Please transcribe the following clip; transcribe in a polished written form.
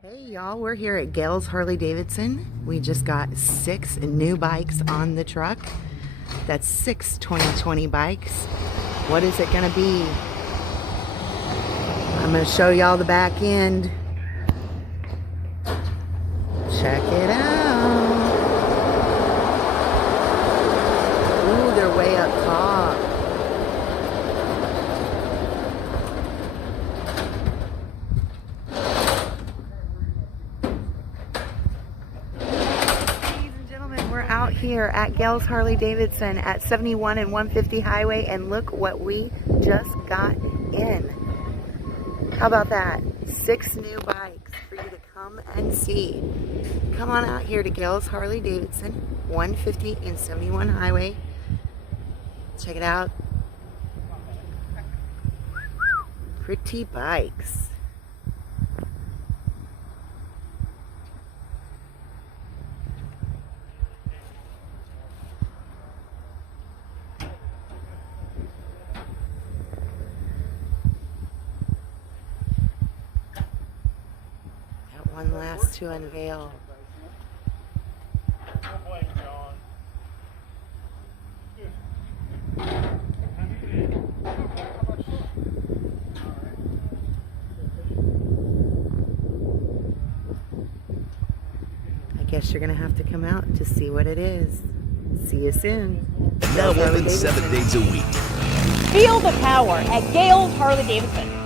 Hey y'all, we're here at Gail's Harley-Davidson. We just got 6 new bikes on the truck. That's 6 2020 bikes. What is it gonna be? I'm gonna show y'all the back end. Check it out. Ooh, they're way up top. Out here at Gail's Harley-Davidson at 71 and 150 highway, and look what we just got in. How about that? 6 new bikes for you to come and see. Come on out here to Gail's Harley-Davidson, 150 and 71 highway. Check it out. Pretty bikes. One last to unveil. I guess you're gonna have to come out to see what it is. See you soon. Now open 7 days a week. Feel the power at Gail's Harley-Davidson.